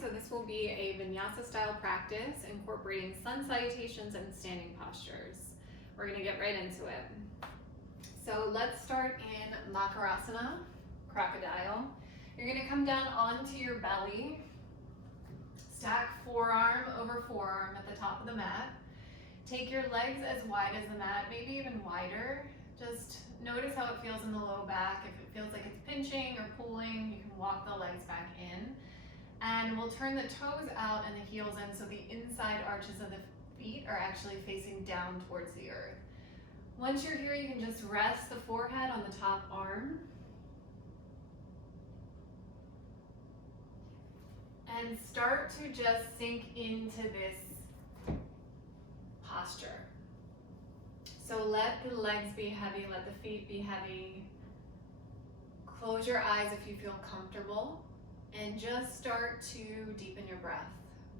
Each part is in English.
So this will be a Vinyasa style practice incorporating sun salutations and standing postures. We're gonna get right into it. So let's start in Makarasana, crocodile. You're gonna come down onto your belly, stack forearm over forearm at the top of the mat. Take your legs as wide as the mat, maybe even wider. Just notice how it feels in the low back. If it feels like it's pinching or pulling, you can walk the legs back in. And we'll turn the toes out and the heels in so the inside arches of the feet are actually facing down towards the earth. Once you're here, you can just rest the forehead on the top arm. And start to just sink into this posture. So let the legs be heavy, let the feet be heavy. Close your eyes if you feel comfortable, and just start to deepen your breath.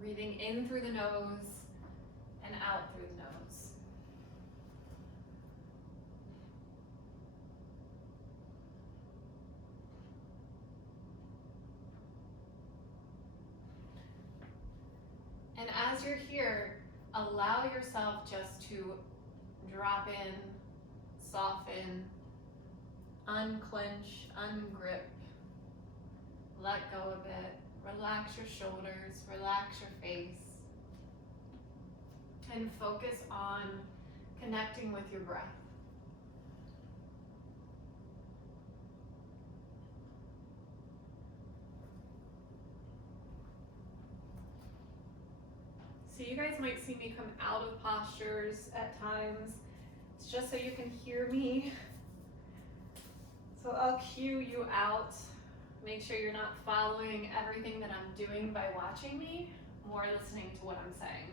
Breathing in through the nose and out through the nose. And as you're here, allow yourself just to drop in, soften, unclench, ungrip, let go a bit, relax your shoulders, relax your face, and focus on connecting with your breath. So you guys might see me come out of postures at times. It's just so you can hear me. So I'll cue you out. Make sure you're not following everything that I'm doing by watching me, more listening to what I'm saying.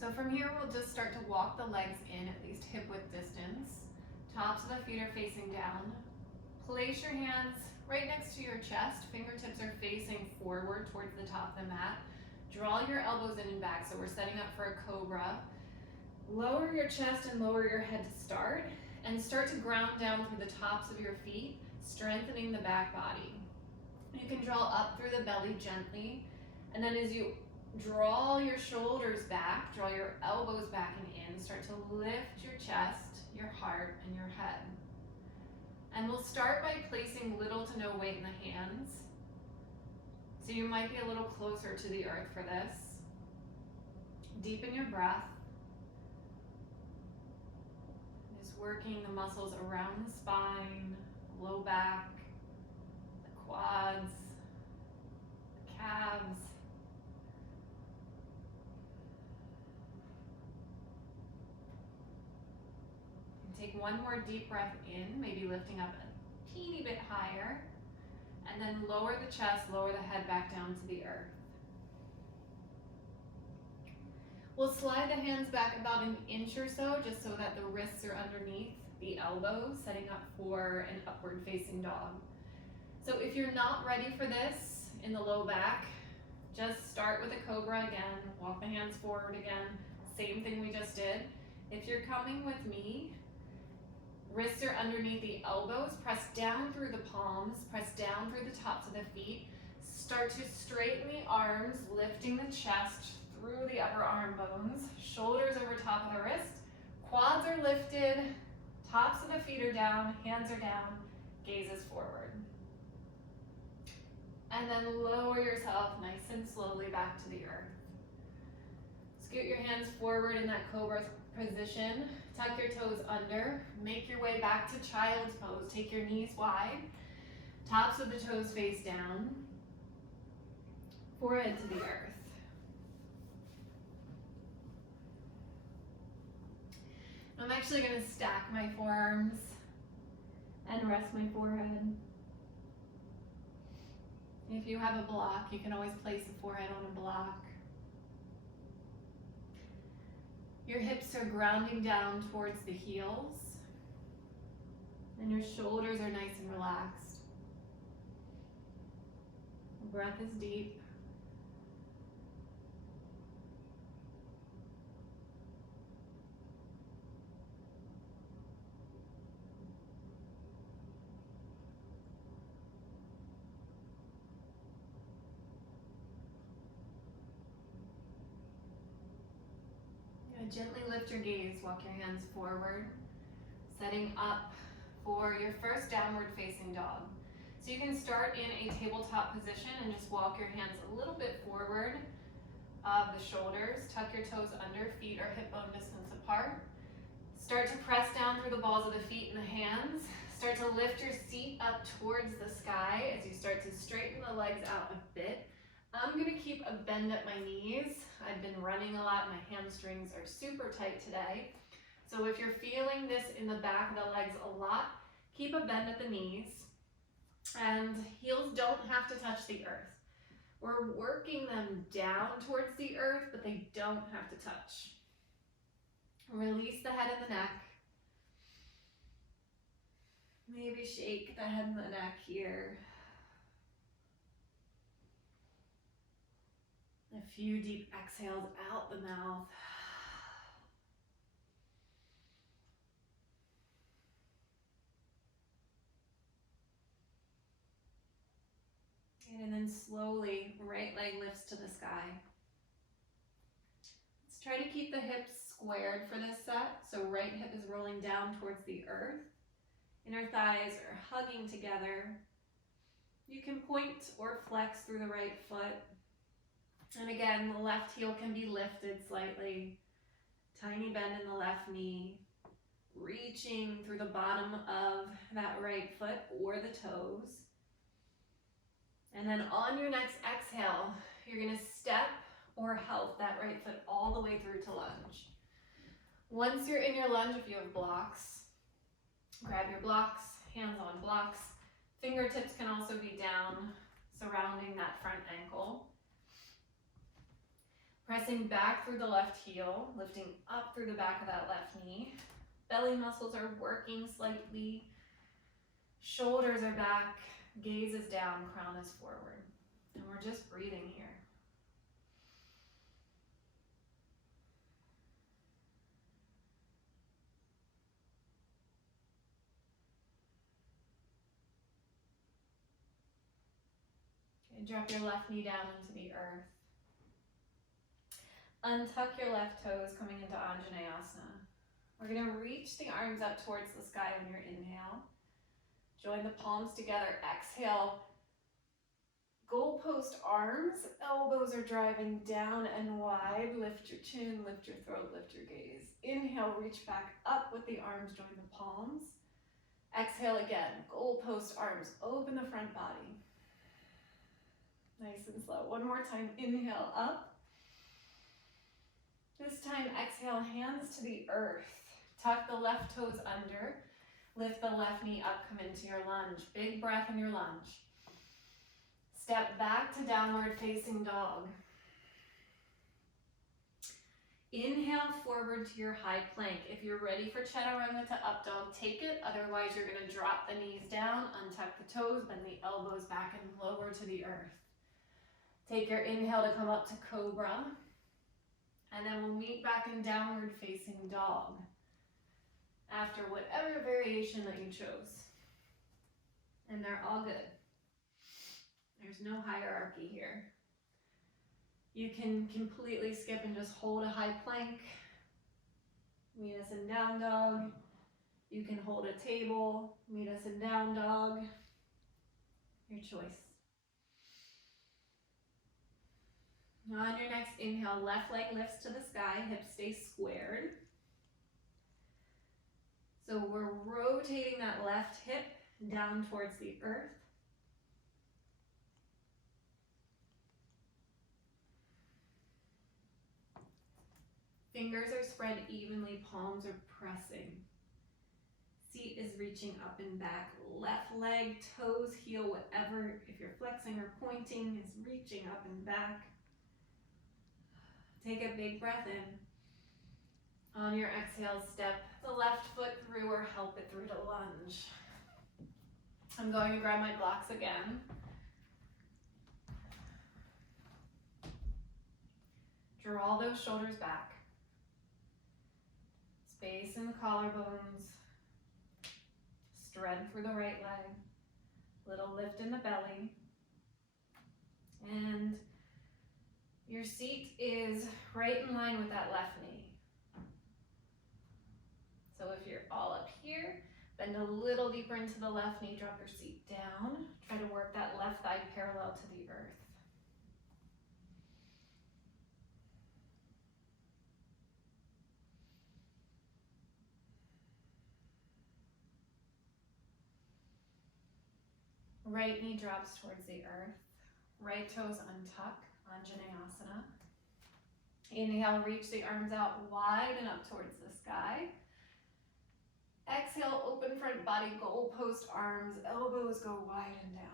So from here, we'll just start to walk the legs in at least hip width distance. Tops of the feet are facing down. Place your hands right next to your chest. Fingertips are facing forward towards the top of the mat. Draw your elbows in and back, so we're setting up for a cobra. Lower your chest and lower your head to start, and start to ground down through the tops of your feet, strengthening the back body. You can draw up through the belly gently, and then as you draw your shoulders back, draw your elbows back and in, start to lift your chest, your heart, and your head. And we'll start by placing little to no weight in the hands. So you might be a little closer to the earth for this. Deepen your breath. Just working the muscles around the spine, low back, the quads, the calves. Take one more deep breath in, maybe lifting up a teeny bit higher, and then lower the chest, lower the head back down to the earth. We'll slide the hands back about an inch or so, just so that the wrists are underneath the elbows, setting up for an upward facing dog. So if you're not ready for this in the low back, just start with a cobra again, walk the hands forward again, same thing we just did. If you're coming with me, wrists are underneath the elbows, press down through the palms, press down through the tops of the feet. Start to straighten the arms, lifting the chest through the upper arm bones, shoulders over top of the wrist, quads are lifted, tops of the feet are down, hands are down, gaze is forward. And then lower yourself nice and slowly back to the earth. Scoot your hands forward in that cobra position. Tuck your toes under. Make your way back to child's pose. Take your knees wide. Tops of the toes face down. Forehead to the earth. I'm actually going to stack my forearms and rest my forehead. If you have a block, you can always place the forehead on a block. Your hips are grounding down towards the heels, and your shoulders are nice and relaxed. Breath is deep. Gently lift your gaze, walk your hands forward, setting up for your first downward facing dog. So you can start in a tabletop position and just walk your hands a little bit forward of the shoulders, tuck your toes under, feet are hip bone distance apart. Start to press down through the balls of the feet and the hands. Start to lift your seat up towards the sky as you start to straighten the legs out a bit. I'm gonna keep a bend at my knees. I've been running a lot, my hamstrings are super tight today. So if you're feeling this in the back of the legs a lot, keep a bend at the knees. And heels don't have to touch the earth. We're working them down towards the earth, but they don't have to touch. Release the head and the neck. Maybe shake the head and the neck here. A few deep exhales out the mouth. And then slowly, right leg lifts to the sky. Let's try to keep the hips squared for this set. So right hip is rolling down towards the earth. Inner thighs are hugging together. You can point or flex through the right foot. And again, the left heel can be lifted slightly. Tiny bend in the left knee. Reaching through the bottom of that right foot or the toes. And then on your next exhale, you're gonna step or help that right foot all the way through to lunge. Once you're in your lunge, if you have blocks, grab your blocks, hands on blocks. Fingertips can also be down, surrounding that front ankle. Pressing back through the left heel, lifting up through the back of that left knee. Belly muscles are working slightly. Shoulders are back, gaze is down, crown is forward. And we're just breathing here. Okay, drop your left knee down into the earth. Untuck your left toes coming into Anjaneyasana. We're going to reach the arms up towards the sky on your inhale. Join the palms together. Exhale. Goalpost arms. Elbows are driving down and wide. Lift your chin, lift your throat, lift your gaze. Inhale, reach back up with the arms. Join the palms. Exhale again. Goalpost arms. Open the front body. Nice and slow. One more time. Inhale up. This time, exhale, hands to the earth. Tuck the left toes under. Lift the left knee up, come into your lunge. Big breath in your lunge. Step back to downward facing dog. Inhale forward to your high plank. If you're ready for chaturanga to up dog, take it. Otherwise, you're gonna drop the knees down, untuck the toes, bend the elbows back and lower to the earth. Take your inhale to come up to cobra. And then we'll meet back in downward facing dog after whatever variation that you chose. And they're all good. There's no hierarchy here. You can completely skip and just hold a high plank. Meet us in down dog. You can hold a table. Meet us in down dog. Your choice. On your next inhale, left leg lifts to the sky, hips stay squared. So we're rotating that left hip down towards the earth. Fingers are spread evenly, palms are pressing. Seat is reaching up and back. Left leg, toes, heel, whatever, if you're flexing or pointing, is reaching up and back. Take a big breath in. On your exhale, step the left foot through or help it through to lunge. I'm going to grab my blocks again. Draw those shoulders back. Space in the collarbones. Strength through the right leg. Little lift in the belly. And your seat is right in line with that left knee. So if you're all up here, bend a little deeper into the left knee, drop your seat down. Try to work that left thigh parallel to the earth. Right knee drops towards the earth. Right toes untuck, Vinyasa. Inhale, reach the arms out wide and up towards the sky. Exhale, open front body, goalpost arms, elbows go wide and down.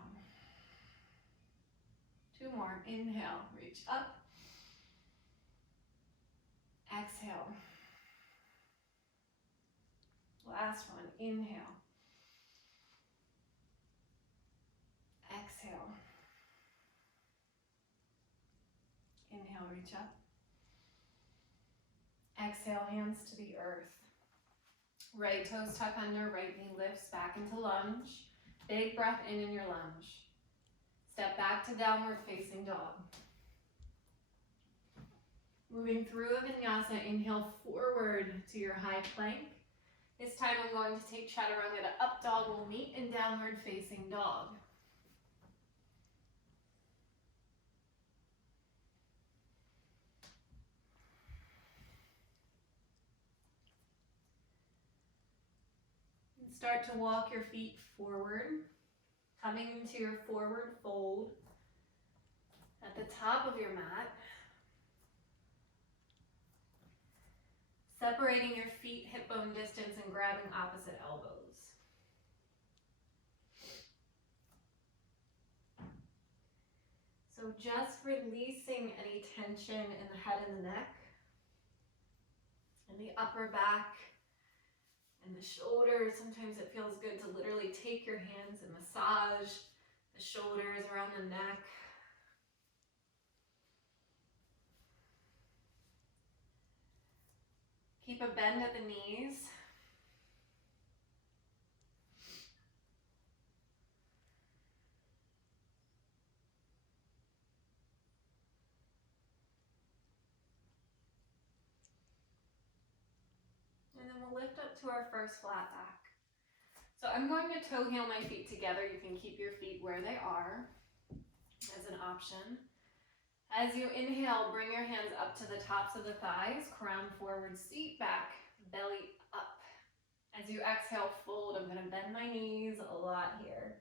2 more, inhale, reach up. Exhale. Last one, inhale. Exhale. Inhale, reach up. Exhale, hands to the earth. Right toes tuck under, right knee lifts back into lunge. Big breath in your lunge. Step back to downward facing dog. Moving through a vinyasa, inhale forward to your high plank. This time I'm going to take chaturanga to up dog. We'll meet in downward facing dog. And start to walk your feet forward, coming into your forward fold at the top of your mat. Separating your feet hip bone distance and grabbing opposite elbows. So just releasing any tension in the head and the neck, and the upper back, and the shoulders. Sometimes it feels good to literally take your hands and massage the shoulders around the neck. Keep a bend at the knees. And then we'll lift up to our first flat back. So I'm going to toe heel my feet together. You can keep your feet where they are as an option. As you inhale, bring your hands up to the tops of the thighs, crown forward, seat back, belly up. As you exhale, fold. I'm going to bend my knees a lot here.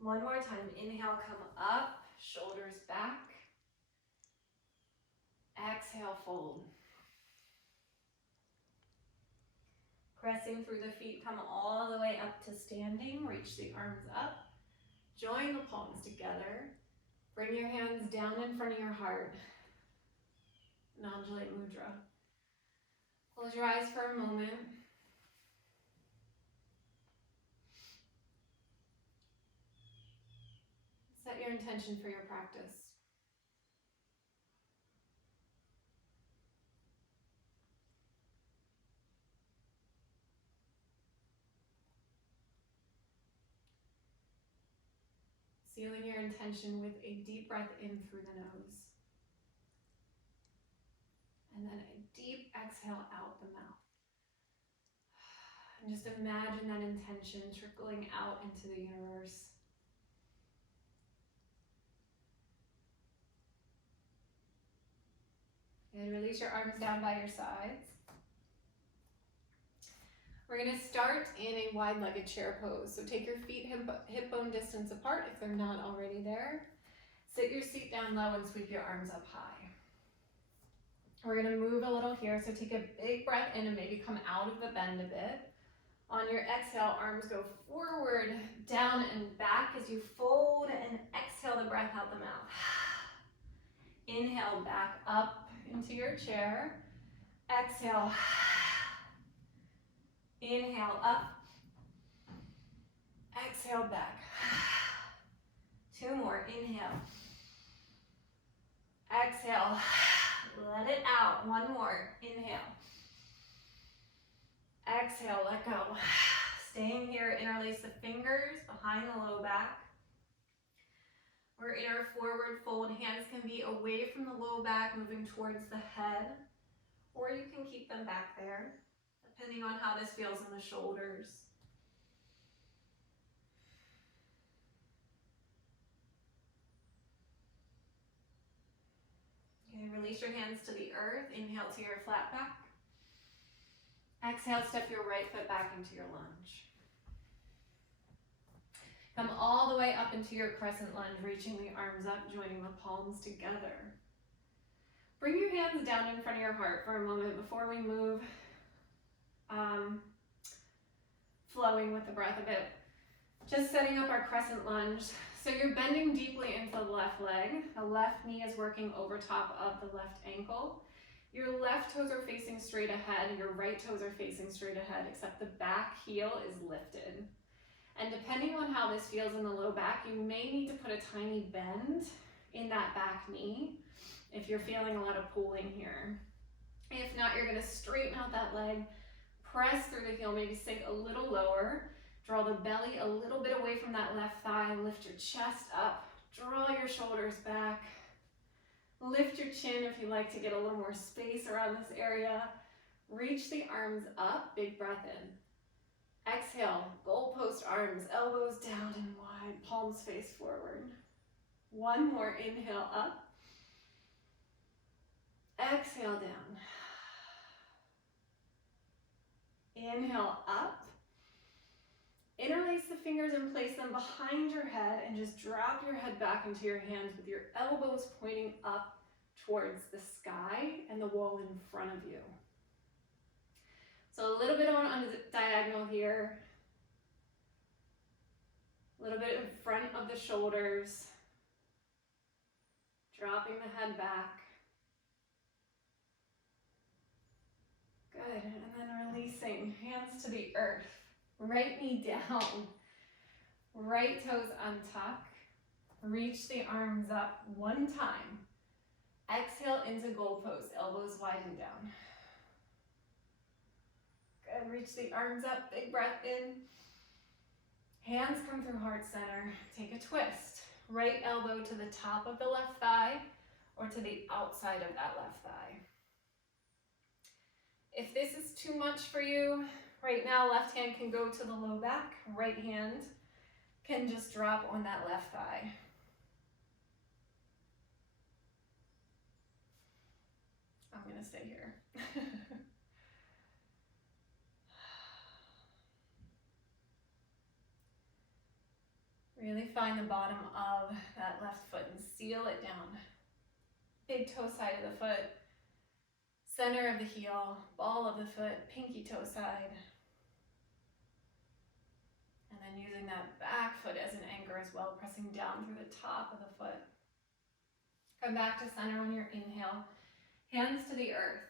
One more time. Inhale, come up, shoulders back. Exhale, fold. Pressing through the feet, come all the way up to standing. Reach the arms up. Join the palms together. Bring your hands down in front of your heart. Anjali Mudra. Close your eyes for a moment. Set your intention for your practice. Sealing your intention with a deep breath in through the nose. And then a deep exhale out the mouth. And just imagine that intention trickling out into the universe. And release your arms down by your sides. We're going to start in a wide-legged chair pose. So take your feet hip bone distance apart if they're not already there. Sit your seat down low and sweep your arms up high. We're going to move a little here. So take a big breath in and maybe come out of the bend a bit. On your exhale, arms go forward, down and back as you fold and exhale the breath out the mouth. Inhale, back up into your chair. Exhale. Inhale, up. Exhale, back. 2 more. Inhale. Exhale. let it out. One more. Inhale. Exhale, let go. Staying here, interlace the fingers behind the low back. We're in our forward fold. Hands can be away from the low back, moving towards the head, or you can keep them back there, depending on how this feels in the shoulders. Okay, release your hands to the earth. Inhale to your flat back. Exhale, step your right foot back into your lunge. Come all the way up into your crescent lunge, reaching the arms up, joining the palms together. Bring your hands down in front of your heart for a moment before we move, flowing with the breath a bit. Just setting up our crescent lunge. So you're bending deeply into the left leg. The left knee is working over top of the left ankle. Your left toes are facing straight ahead. Your right toes are facing straight ahead, except the back heel is lifted. And depending on how this feels in the low back, you may need to put a tiny bend in that back knee if you're feeling a lot of pulling here. If not, you're gonna straighten out that leg, press through the heel, maybe sink a little lower, draw the belly a little bit away from that left thigh, lift your chest up, draw your shoulders back, lift your chin if you like to get a little more space around this area, reach the arms up, big breath in. Exhale, goalpost arms, elbows down and wide, palms face forward. One more, inhale up. Exhale down. Inhale up. Interlace the fingers and place them behind your head and just drop your head back into your hands with your elbows pointing up towards the sky and the wall in front of you. So a little bit on the diagonal here. A little bit in front of the shoulders. Dropping the head back. Good, and then releasing, hands to the earth. Right knee down. Right toes untuck. Reach the arms up one time. Exhale into goal pose, elbows widen down. Good, reach the arms up, big breath in. Hands come through heart center. Take a twist. Right elbow to the top of the left thigh or to the outside of that left thigh. If this is too much for you, right now left hand can go to the low back, right hand can just drop on that left thigh. I'm gonna stay here. Really find the bottom of that left foot and seal it down. Big toe side of the foot, center of the heel, ball of the foot, pinky toe side. And then using that back foot as an anchor as well, pressing down through the top of the foot. Come back to center on your inhale. Hands to the earth.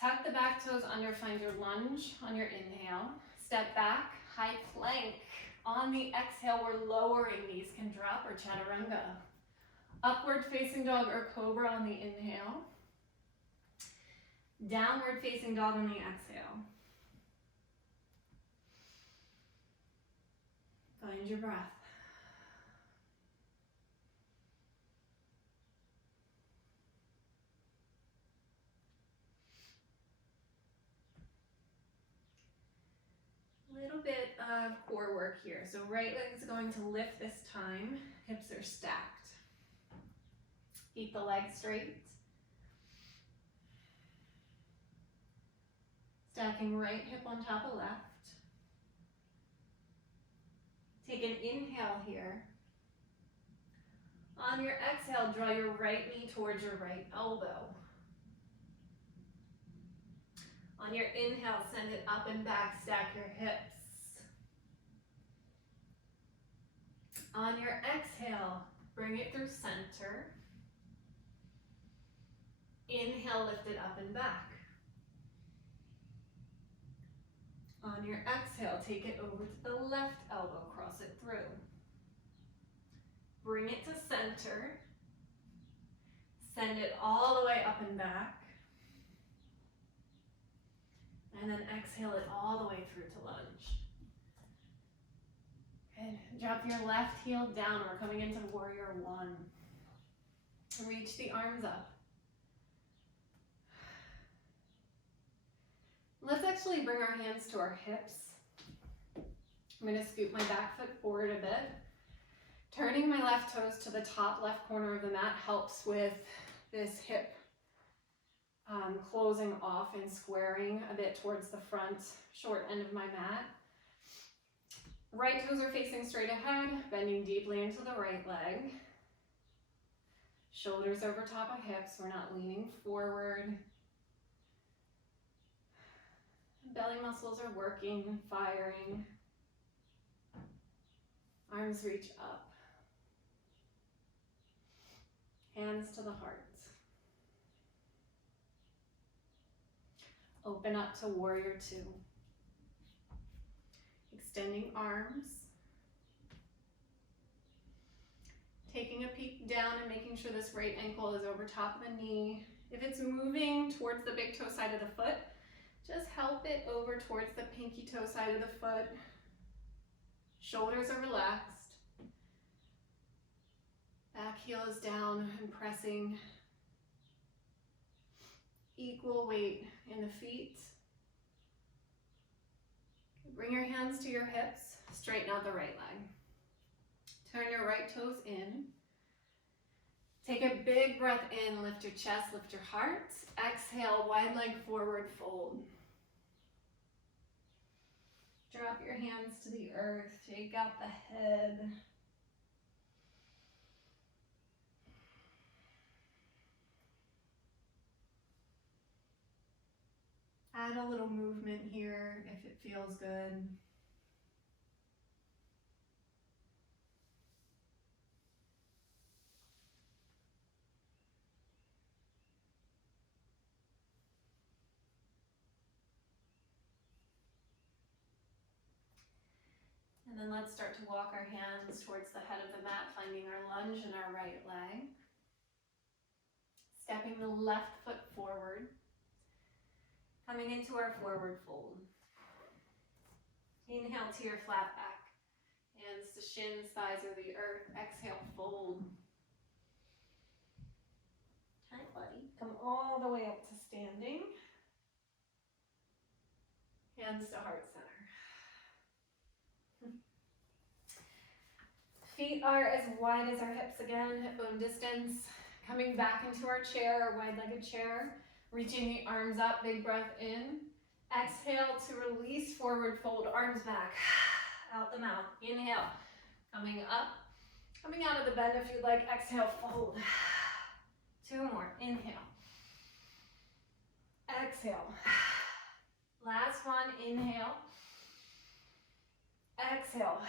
Tuck the back toes under, find your lunge on your inhale. Step back, high plank. On the exhale, we're lowering. These can drop or chaturanga. Upward facing dog or cobra on the inhale. Downward facing dog on the exhale. Find your breath. A little bit of core work here. So right leg is going to lift this time. Hips are stacked. Keep the legs straight. Stacking right hip on top of left. Take an inhale here. On your exhale, draw your right knee towards your right elbow. On your inhale, send it up and back, stack your hips. On your exhale, bring it through center. Inhale, lift it up and back. On your exhale, take it over to the left elbow, cross it through. Bring it to center. Send it all the way up and back. And then exhale it all the way through to lunge. Good. Drop your left heel down. We're coming into warrior one. Reach the arms up. Let's actually bring our hands to our hips. I'm going to scoot my back foot forward a bit. Turning my left toes to the top left corner of the mat helps with this hip closing off and squaring a bit towards the front short end of my mat. Right toes are facing straight ahead, bending deeply into the right leg. Shoulders over top of hips, we're not leaning forward. Belly muscles are working, firing. Arms reach up. Hands to the heart. Open up to warrior two. Extending arms. Taking a peek down and making sure this right ankle is over top of the knee. If it's moving towards the big toe side of the foot, just help it over towards the pinky toe side of the foot. Shoulders are relaxed. Back heel is down and pressing. Equal weight in the feet. Bring your hands to your hips. Straighten out the right leg. Turn your right toes in. Take a big breath in. Lift your chest, lift your heart. Exhale, wide leg forward fold. Drop your hands to the earth. Take out the head. Add a little movement here if it feels good. And then let's start to walk our hands towards the head of the mat, finding our lunge in our right leg. Stepping the left foot forward. Coming into our forward fold. Inhale to your flat back. Hands to shins, thighs or the earth. Exhale, fold. Hi, buddy. Come all the way up to standing. Hands to heart center. Feet are as wide as our hips again, hip bone distance. Coming back into our chair, our wide-legged chair. Reaching the arms up, big breath in. Exhale to release, forward fold, arms back. Out the mouth, inhale. Coming up, coming out of the bend if you'd like. Exhale, fold. Two more, inhale. Exhale. Last one, inhale. Exhale.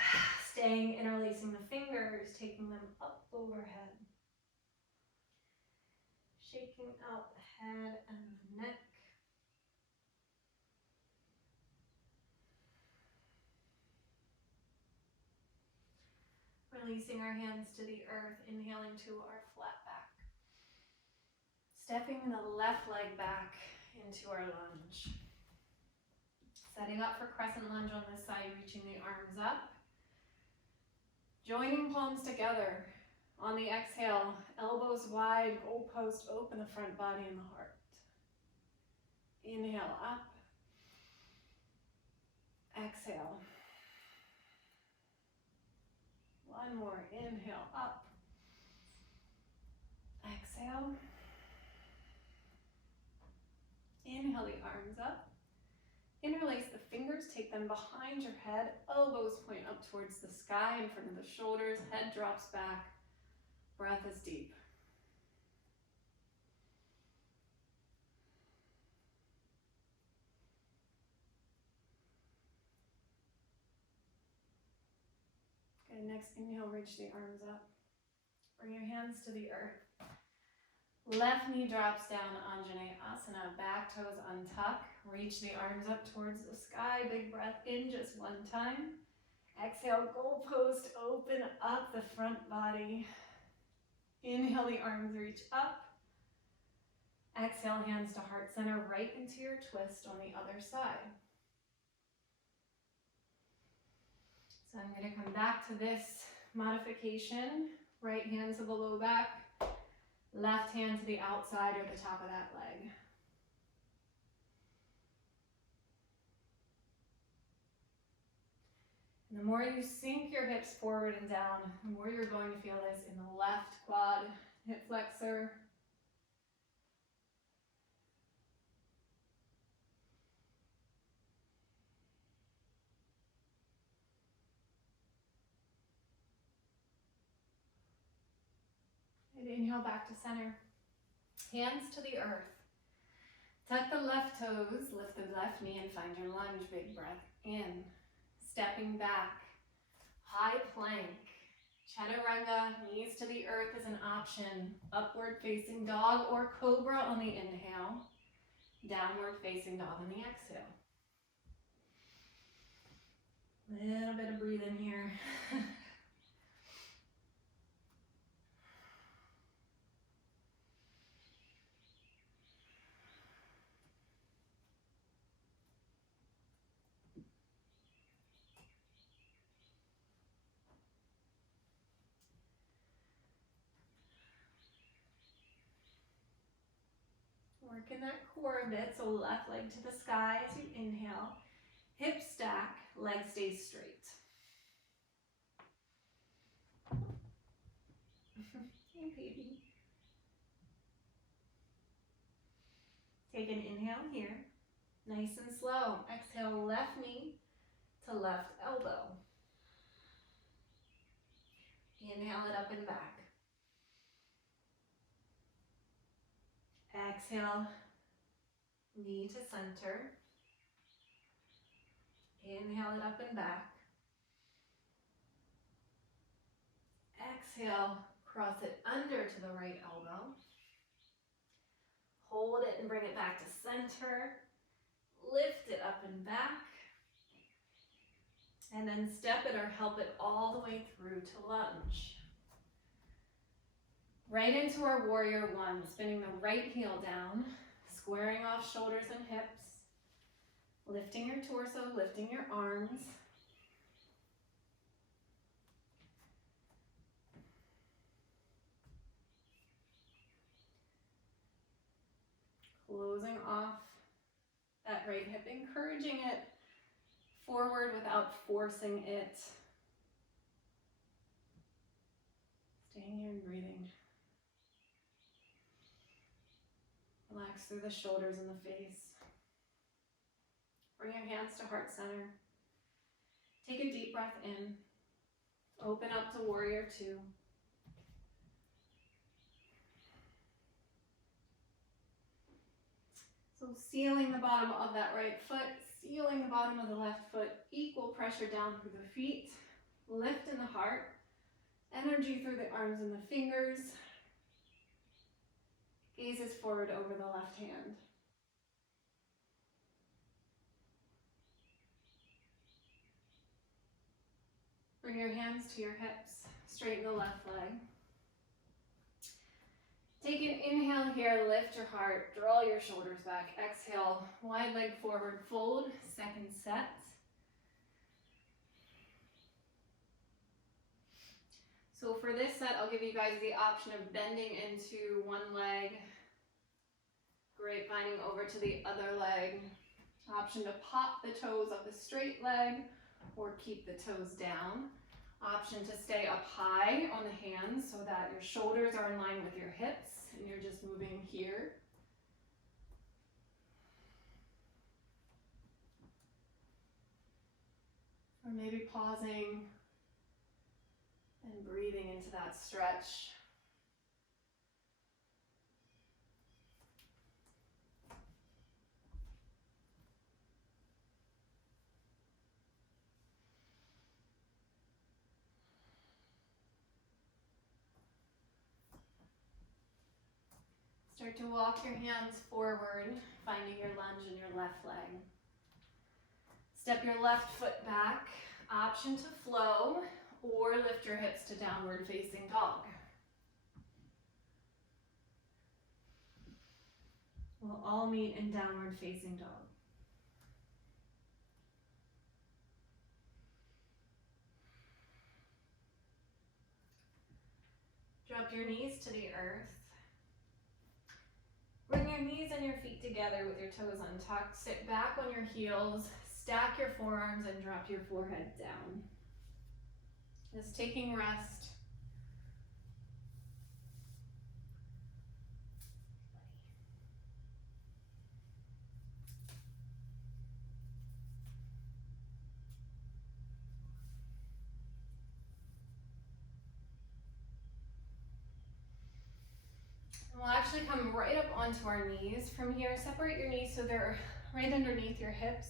Staying, interlacing the fingers, taking them up overhead. Shaking out the head and the neck. Releasing our hands to the earth, inhaling to our flat back. Stepping the left leg back into our lunge. Setting up for crescent lunge on this side, reaching the arms up. Joining palms together. On the exhale, elbows wide, goalpost open the front body and the heart. Inhale up. Exhale. One more, inhale up. Exhale. Inhale the arms up. Interlace the fingers, take them behind your head. Elbows point up towards the sky in front of the shoulders. Head drops back. Breath is deep. Good, next inhale, reach the arms up. Bring your hands to the earth. Left knee drops down, Anjaneyasana. Back toes untuck. Reach the arms up towards the sky. Big breath in just one time. Exhale, goalpost, open up the front body. Inhale, the arms reach up. Exhale, hands to heart center, right into your twist on the other side. So I'm going to come back to this modification. Right hand to the low back, left hand to the outside or the top of that leg. And the more you sink your hips forward and down, the more you're going to feel this in the left quad, hip flexor. And inhale back to center. Hands to the earth. Tuck the left toes, lift the left knee and find your lunge. Big breath in. Stepping back. High plank. Chaturanga, knees to the earth is an option. Upward facing dog or cobra on the inhale. Downward facing dog on the exhale. Little bit of breathing here. Working that core a bit, so left leg to the sky as you inhale. Hip stack, leg stays straight. Hey, baby. Take an inhale here. Nice and slow. Exhale, left knee to left elbow. Inhale it up and back. Exhale, knee to center. Inhale it up and back. Exhale, cross it under to the right elbow. Hold it and bring it back to center. Lift it up and back. And then step it or help it all the way through to lunge. Right into our warrior one, spinning the right heel down, squaring off shoulders and hips, lifting your torso, lifting your arms. Closing off that right hip, encouraging it forward without forcing it. Staying here and breathing. Relax through the shoulders and the face. Bring your hands to heart center. Take a deep breath in. Open up to warrior two. So sealing the bottom of that right foot, sealing the bottom of the left foot, equal pressure down through the feet, lift in the heart, energy through the arms and the fingers, gazes forward over the left hand. Bring your hands to your hips, straighten the left leg. Take an inhale here, lift your heart, draw your shoulders back. Exhale, wide leg forward, fold, second set. So for this set, I'll give you guys the option of bending into one leg, grapevining over to the other leg. Option to pop the toes up the straight leg or keep the toes down. Option to stay up high on the hands so that your shoulders are in line with your hips and you're just moving here. Or maybe pausing and breathing into that stretch. Start to walk your hands forward, finding your lunge in your left leg. Step your left foot back, option to flow, or lift your hips to downward facing dog. We'll all meet in downward facing dog. Drop your knees to the earth. Bring your knees and your feet together with your toes untucked. Sit back on your heels, stack your forearms, and drop your forehead down. Just taking rest. We'll actually come right up onto our knees from here. Separate your knees so they're right underneath your hips.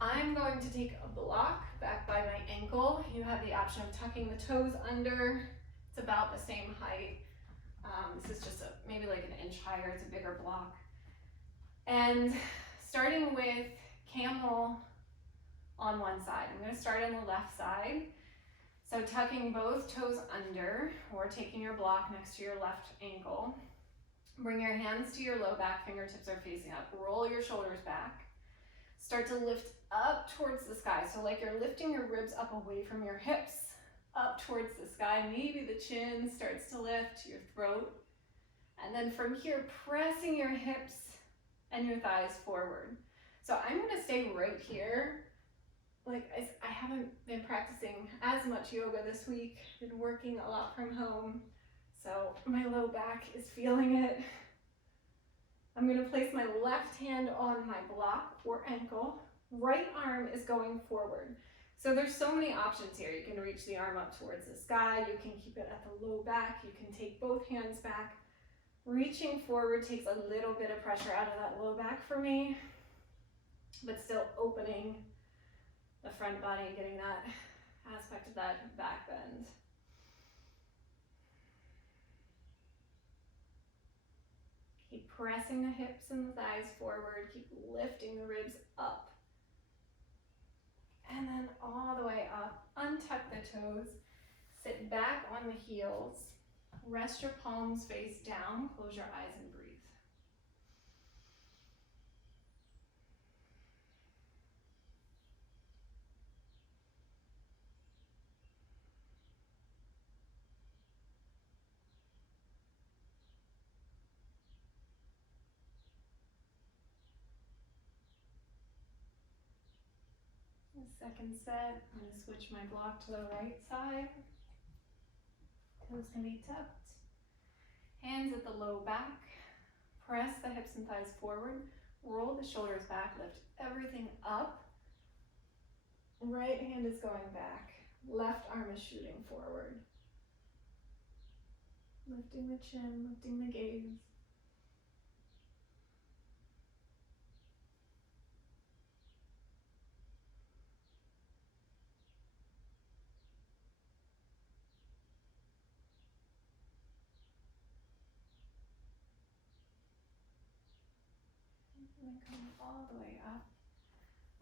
I'm going to take a block back by my ankle. You have the option of tucking the toes under. It's about the same height. This is just maybe like an inch higher. It's a bigger block. And starting with camel on one side. I'm going to start on the left side. So tucking both toes under or taking your block next to your left ankle. Bring your hands to your low back, fingertips are facing up. Roll your shoulders back. Start to lift up towards the sky. So like you're lifting your ribs up away from your hips, up towards the sky. Maybe the chin starts to lift, your throat. And then from here, pressing your hips and your thighs forward. So I'm gonna stay right here. Like I haven't been practicing as much yoga this week. Been working a lot from home. So my low back is feeling it. I'm gonna place my left hand on my block or ankle. Right arm is going forward. So there's so many options here. You can reach the arm up towards the sky. You can keep it at the low back. You can take both hands back. Reaching forward takes a little bit of pressure out of that low back for me, but still opening the front body, getting that aspect of that back bend. Keep pressing the hips and the thighs forward. Keep lifting the ribs up. And then all the way up. Untuck the toes. Sit back on the heels. Rest your palms face down. Close your eyes and breathe. The second set, I'm going to switch my block to the right side. Toes can be tucked. Hands at the low back. Press the hips and thighs forward. Roll the shoulders back. Lift everything up. Right hand is going back. Left arm is shooting forward. Lifting the chin, lifting the gaze. And then coming all the way up.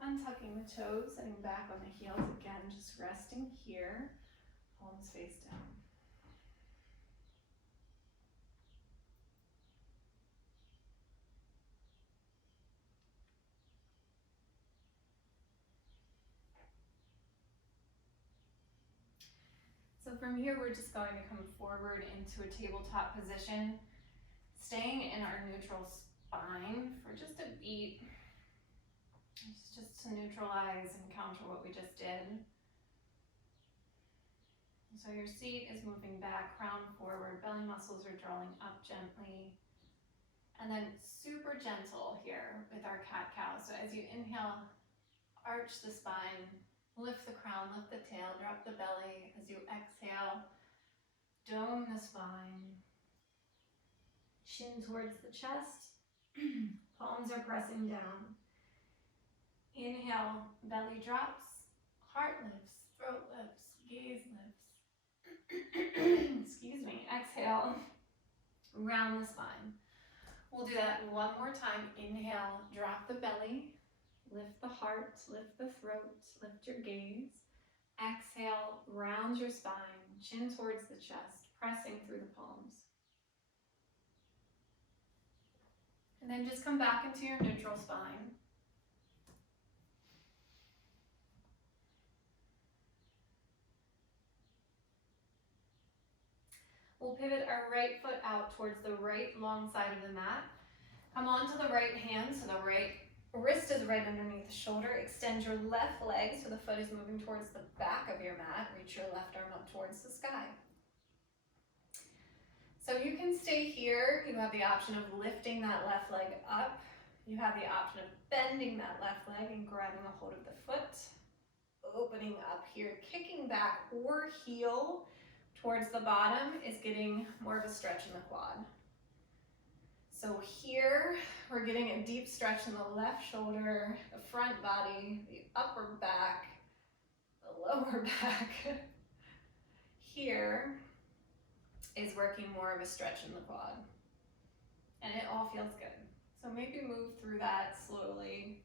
Untucking the toes, sitting back on the heels again, just resting here. Palms face down. So from here, we're just going to come forward into a tabletop position, staying in our neutral spine for just a beat, just to neutralize and counter what we just did. So your seat is moving back, crown forward, belly muscles are drawing up gently. And then super gentle here with our cat-cow. So as you inhale, arch the spine, lift the crown, lift the tail, drop the belly. As you exhale, dome the spine. Chin towards the chest. Palms are pressing down. Inhale, belly drops, heart lifts, throat lifts, gaze lifts. Excuse me. Exhale, round the spine. We'll do that one more time. Inhale, drop the belly, lift the heart, lift the throat, lift your gaze. Exhale, round your spine, chin towards the chest, pressing through the palms. And then just come back into your neutral spine. We'll pivot our right foot out towards the right long side of the mat. Come onto the right hand, so the right wrist is right underneath the shoulder. Extend your left leg so the foot is moving towards the back of your mat. Reach your left arm up towards the sky. So you can stay here. You have the option of lifting that left leg up. You have the option of bending that left leg and grabbing a hold of the foot. Opening up here, kicking back or heel towards the bottom is getting more of a stretch in the quad. So here, we're getting a deep stretch in the left shoulder, the front body, the upper back, the lower back. Here is working more of a stretch in the quad. And it all feels good. So maybe move through that slowly.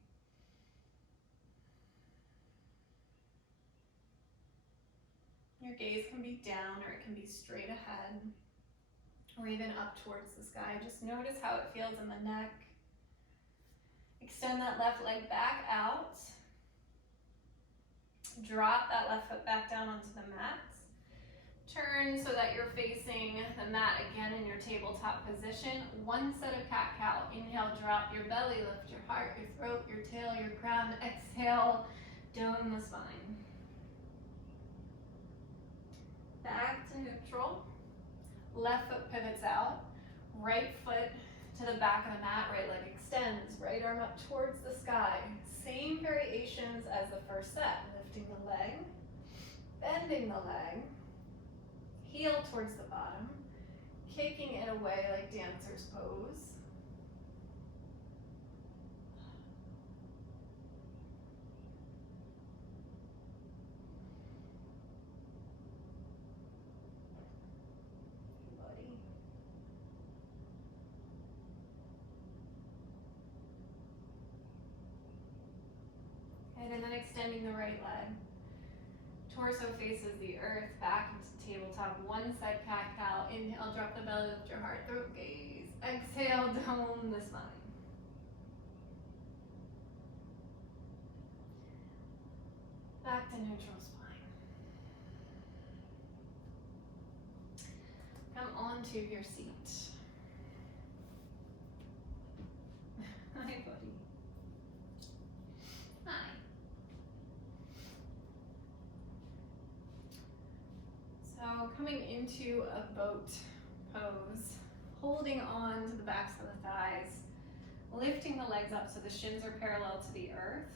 Your gaze can be down or it can be straight ahead or even up towards the sky. Just notice how it feels in the neck. Extend that left leg back out. Drop that left foot back down onto the mat. Turn so that you're facing the mat again in your tabletop position. One set of cat-cow. Inhale, drop your belly, lift your heart, your throat, your tail, your crown. Exhale, dome the spine. Back to neutral. Left foot pivots out. Right foot to the back of the mat. Right leg extends. Right arm up towards the sky. Same variations as the first set. Lifting the leg, bending the leg, heel towards the bottom, kicking it away like dancer's pose. Buddy. And then extending the right leg. Torso faces the earth, back into tabletop, one side cat-cow. Inhale, drop the belly, lift your heart, throat, gaze. Exhale, dome the spine. Back to neutral spine. Come onto your seat. Hi, buddy. Hi. So coming into a boat pose, holding on to the backs of the thighs, lifting the legs up so the shins are parallel to the earth.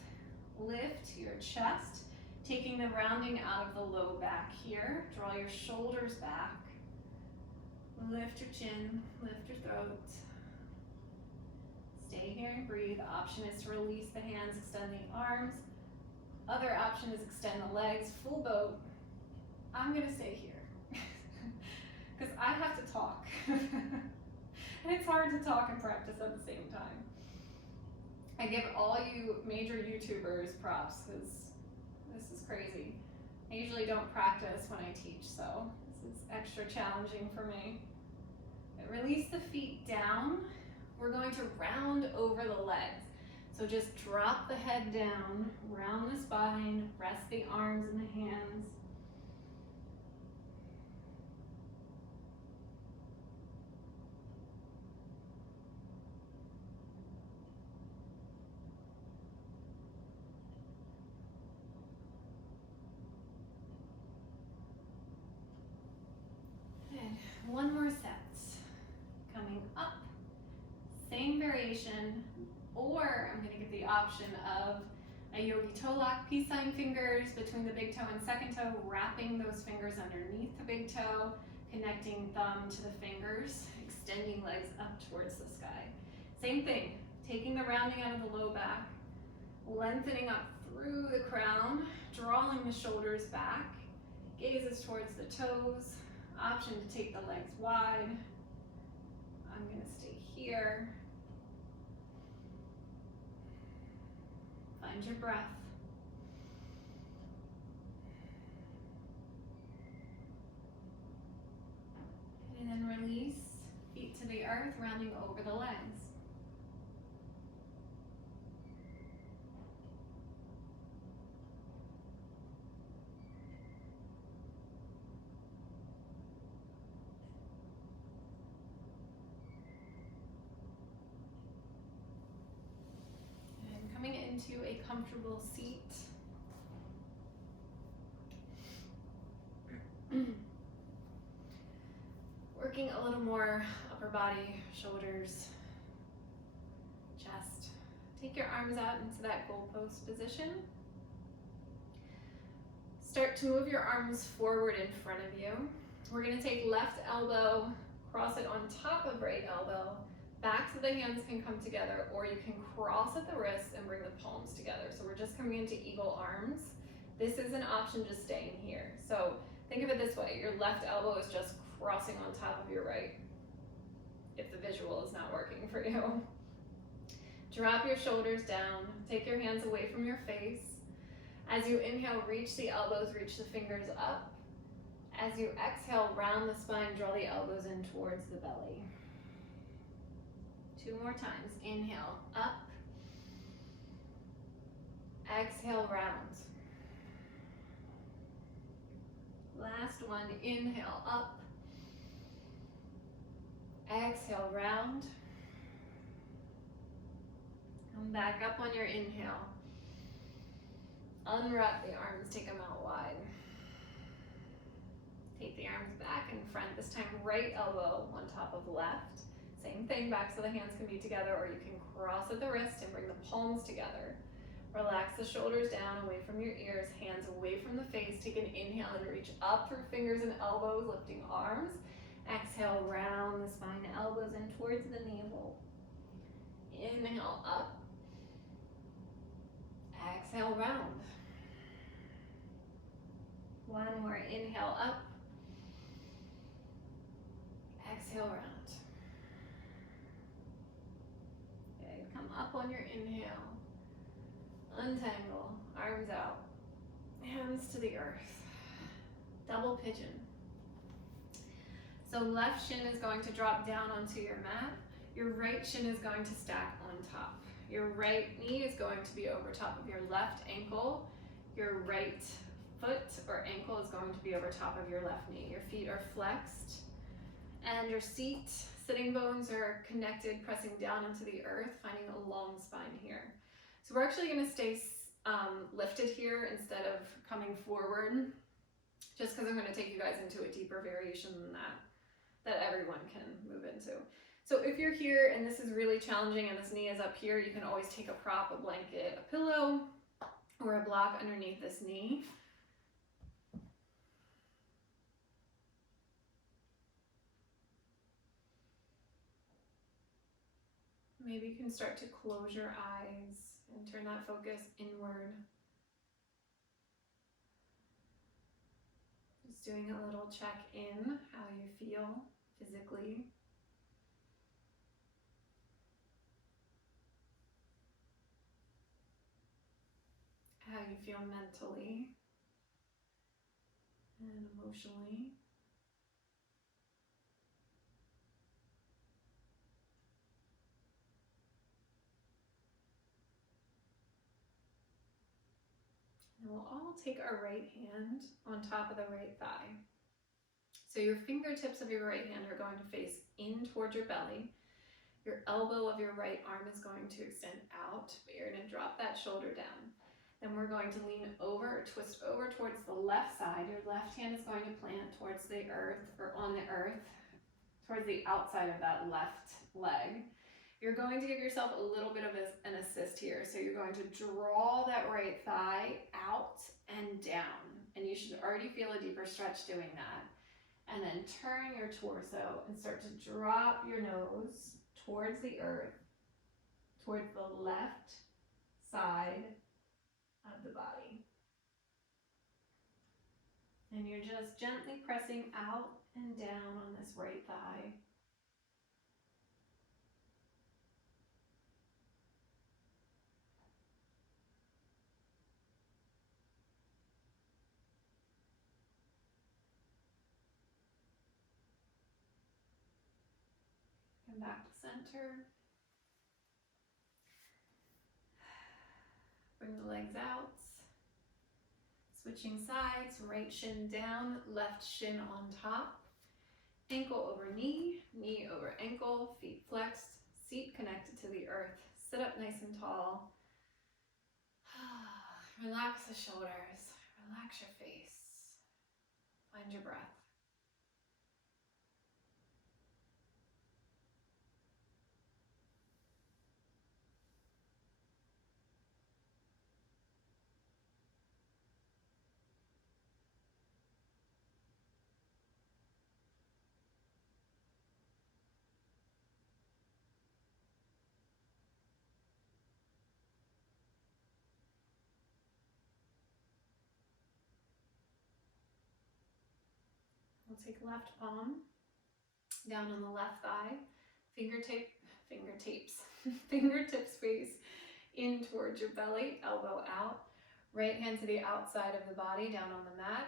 Lift your chest, taking the rounding out of the low back here. Draw your shoulders back. Lift your chin, lift your throat. Stay here and breathe. The option is to release the hands, extend the arms. Other option is extend the legs, full boat. I'm gonna stay here because I have to talk. And it's hard to talk and practice at the same time. I give all you major YouTubers props because this is crazy. I usually don't practice when I teach, so this is extra challenging for me. But release the feet down. We're going to round over the legs. So just drop the head down, round the spine, rest the arms and the hands. Good. One more set. Coming up, same variation, or I'm going to give the option of a yogi toe lock, peace sign fingers between the big toe and second toe, wrapping those fingers underneath the big toe, connecting thumb to the fingers, extending legs up towards the sky. Same thing, taking the rounding out of the low back, lengthening up through the crown, drawing the shoulders back, gazes towards the toes, option to take the legs wide. I'm going to stay here. Find your breath. And then release, feet to the earth, rounding over the legs. into a comfortable seat. Working a little more upper body, shoulders, chest. Take your arms out into that goalpost position. Start to move your arms forward in front of you. We're going to take left elbow, cross it on top of right elbow. Backs of the hands can come together, or you can cross at the wrists and bring the palms together. So we're just coming into eagle arms. This is an option just staying here. So think of it this way. Your left elbow is just crossing on top of your right, if the visual is not working for you. Drop your shoulders down. Take your hands away from your face. As you inhale, reach the elbows, reach the fingers up. As you exhale, round the spine, draw the elbows in towards the belly. 2 more times. Inhale, up. Exhale, round. Last one. Inhale, up. Exhale, round. Come back up on your inhale. Unwrap the arms, take them out wide. Take the arms back in front, this time right elbow on top of left. Same thing, backs of the hands can be together, or you can cross at the wrist and bring the palms together. Relax the shoulders down, away from your ears, hands away from the face. Take an inhale and reach up through fingers and elbows, lifting arms. Exhale, round the spine, elbows in towards the navel. Inhale, up. Exhale, round. One more, inhale, up. Exhale, round. Okay, come up on your inhale. Untangle, arms out, hands to the earth. Double pigeon. So left shin is going to drop down onto your mat. Your right shin is going to stack on top. Your right knee is going to be over top of your left ankle. Your right foot or ankle is going to be over top of your left knee. Your feet are flexed and your sitting bones are connected, pressing down into the earth, finding a long spine here. So we're actually going to stay lifted here instead of coming forward, just because I'm going to take you guys into a deeper variation than that everyone can move into. So if you're here and this is really challenging and this knee is up here, you can always take a prop, a blanket, a pillow, or a block underneath this knee. Maybe you can start to close your eyes and turn that focus inward. Just doing a little check in, how you feel physically. How you feel mentally and emotionally. And we'll all take our right hand on top of the right thigh. So your fingertips of your right hand are going to face in towards your belly. Your elbow of your right arm is going to extend out, but you're going to drop that shoulder down. Then we're going to lean over or twist over towards the left side. Your left hand is going to plant towards the earth, or on the earth, towards the outside of that left leg. You're going to give yourself a little bit of an assist here. So you're going to draw that right thigh out and down. And you should already feel a deeper stretch doing that. And then turn your torso and start to drop your nose towards the earth, towards the left side of the body. And you're just gently pressing out and down on this right thigh. Come back to center. Bring the legs out. Switching sides, right shin down, left shin on top. Ankle over knee, knee over ankle, feet flexed, seat connected to the earth. Sit up nice and tall. Relax the shoulders, relax your face, find your breath. We'll take left palm down on the left thigh, fingertips face in towards your belly, elbow out. Right hand to the outside of the body, down on the mat.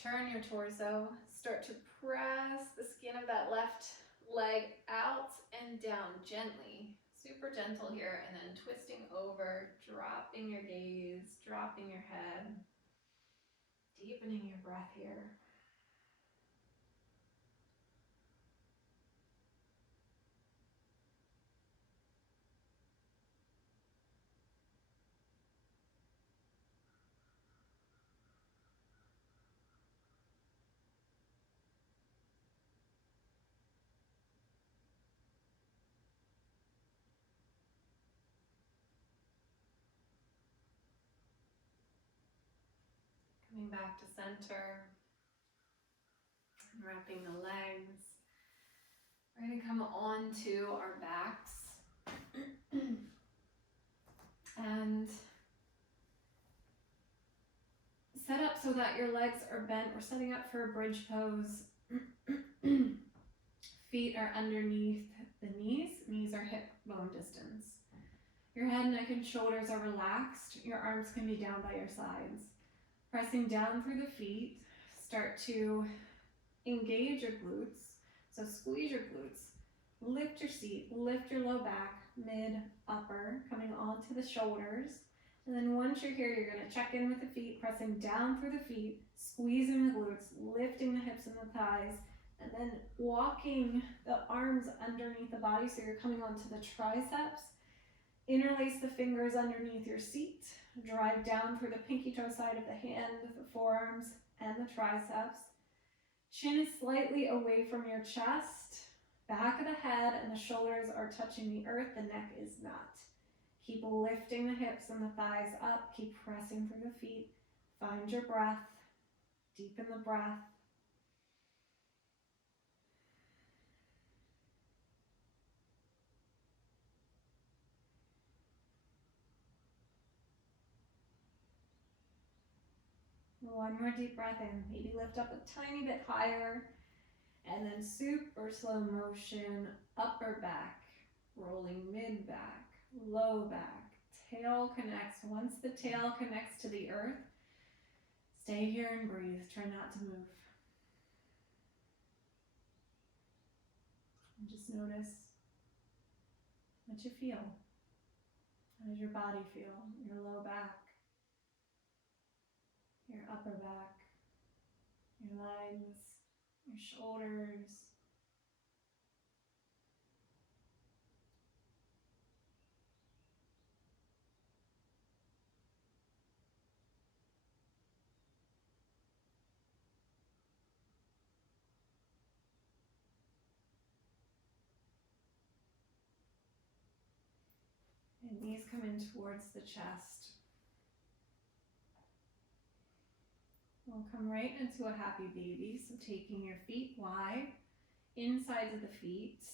Turn your torso, start to press the skin of that left leg out and down gently. Super gentle here, and then twisting over, dropping your gaze, dropping your head, deepening your breath here. Coming back to center, wrapping the legs. We're going to come onto our backs and set up so that your legs are bent. We're setting up for a bridge pose. Feet are underneath the knees are hip bone distance. Your head, neck, and shoulders are relaxed. Your arms can be down by your sides. Pressing down through the feet, start to engage your glutes. So squeeze your glutes, lift your seat, lift your low back, mid, upper, coming onto the shoulders. And then once you're here, you're going to check in with the feet, pressing down through the feet, squeezing the glutes, lifting the hips and the thighs, and then walking the arms underneath the body so you're coming onto the triceps. Interlace the fingers underneath your seat, drive down through the pinky toe side of the hand, the forearms, and the triceps. Chin is slightly away from your chest, back of the head and the shoulders are touching the earth, the neck is not. Keep lifting the hips and the thighs up, keep pressing through the feet. Find your breath, deepen the breath. One more deep breath in, maybe lift up a tiny bit higher, and then super slow motion, upper back, rolling mid back, low back, tail connects. Once the tail connects to the earth, stay here and breathe, try not to move. And just notice what you feel. How does your body feel? Your low back, your upper back, your legs, your shoulders. And knees come in towards the chest. We'll come right into a happy baby. So taking your feet wide, insides of the feet,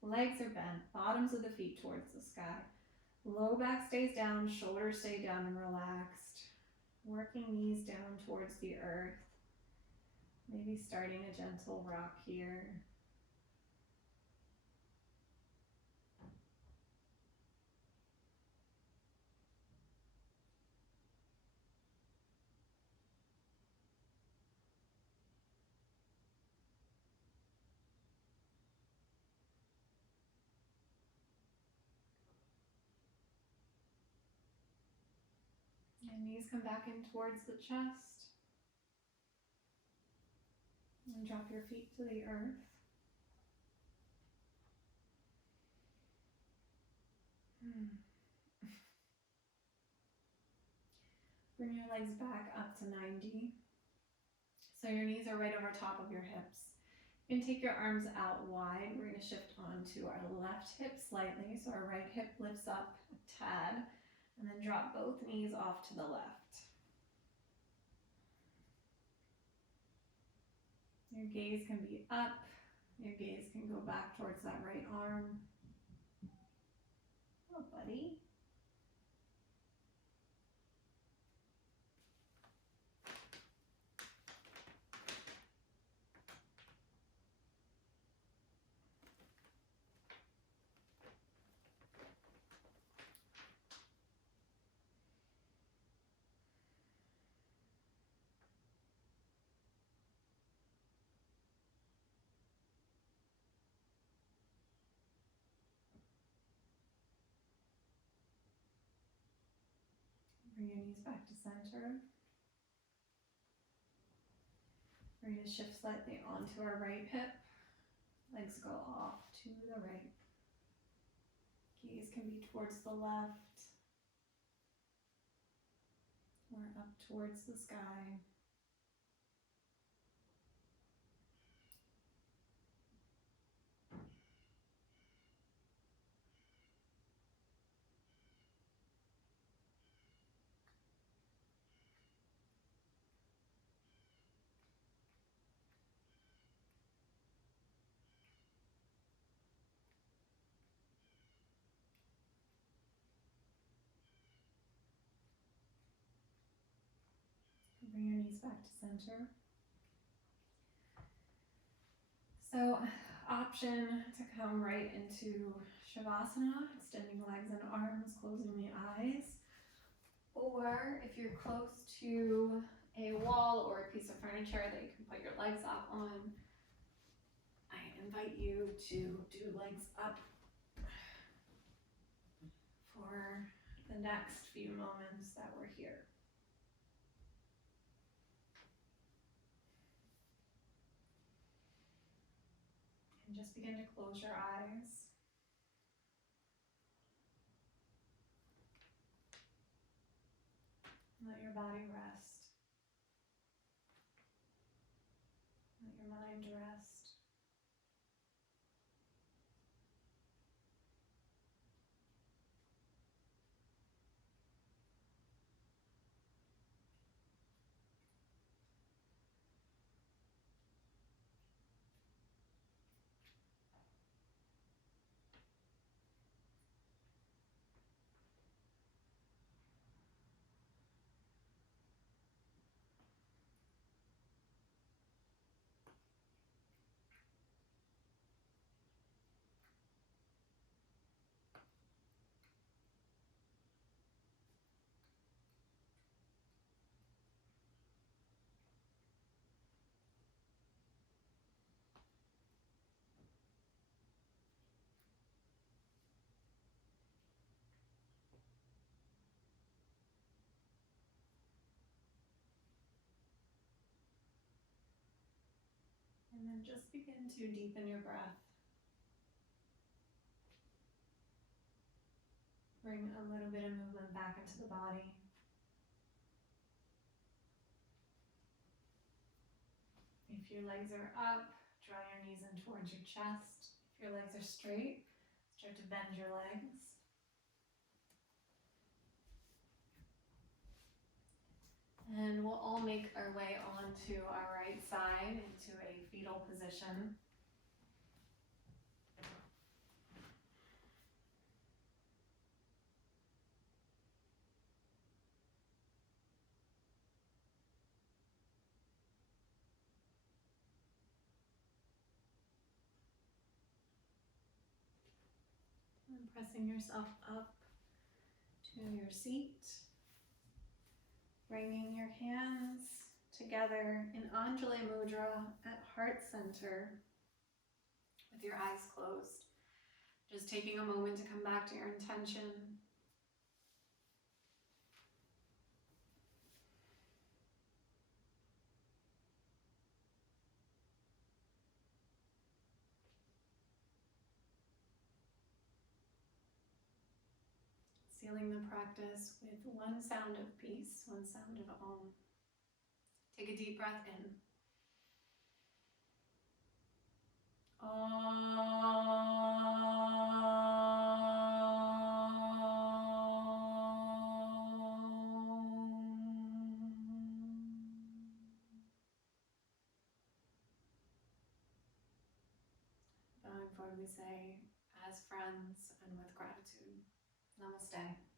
legs are bent, bottoms of the feet towards the sky. Low back stays down, shoulders stay down and relaxed. Working knees down towards the earth. Maybe starting a gentle rock here. And knees come back in towards the chest. And drop your feet to the earth. Bring your legs back up to 90. So your knees are right over top of your hips. You can take your arms out wide. We're going to shift onto our left hip slightly. So our right hip lifts up a tad, and then drop both knees off to the left. Your gaze can be up. Your gaze can go back towards that right arm. Oh, buddy. Bring your knees back to center. We're going to shift slightly onto our right hip. Legs go off to the right. Gaze can be towards the left or up towards the sky. Bring your knees back to center. So, option to come right into Shavasana, extending legs and arms, closing the eyes. Or if you're close to a wall or a piece of furniture that you can put your legs up on, I invite you to do legs up for the next few moments that we're here. And just begin to close your eyes. Let your body rest. Let your mind rest. And then just begin to deepen your breath. Bring a little bit of movement back into the body. If your legs are up, draw your knees in towards your chest. If your legs are straight, start to bend your legs. And we'll all make our way onto our right side into a fetal position. And pressing yourself up to your seat. Bringing your hands together in Anjali Mudra at heart center with your eyes closed. Just taking a moment to come back to your intention. Sealing the practice with one sound of peace, one sound of Om. Take a deep breath in. Bowing forward, we say, as friends and with gratitude, Namaste.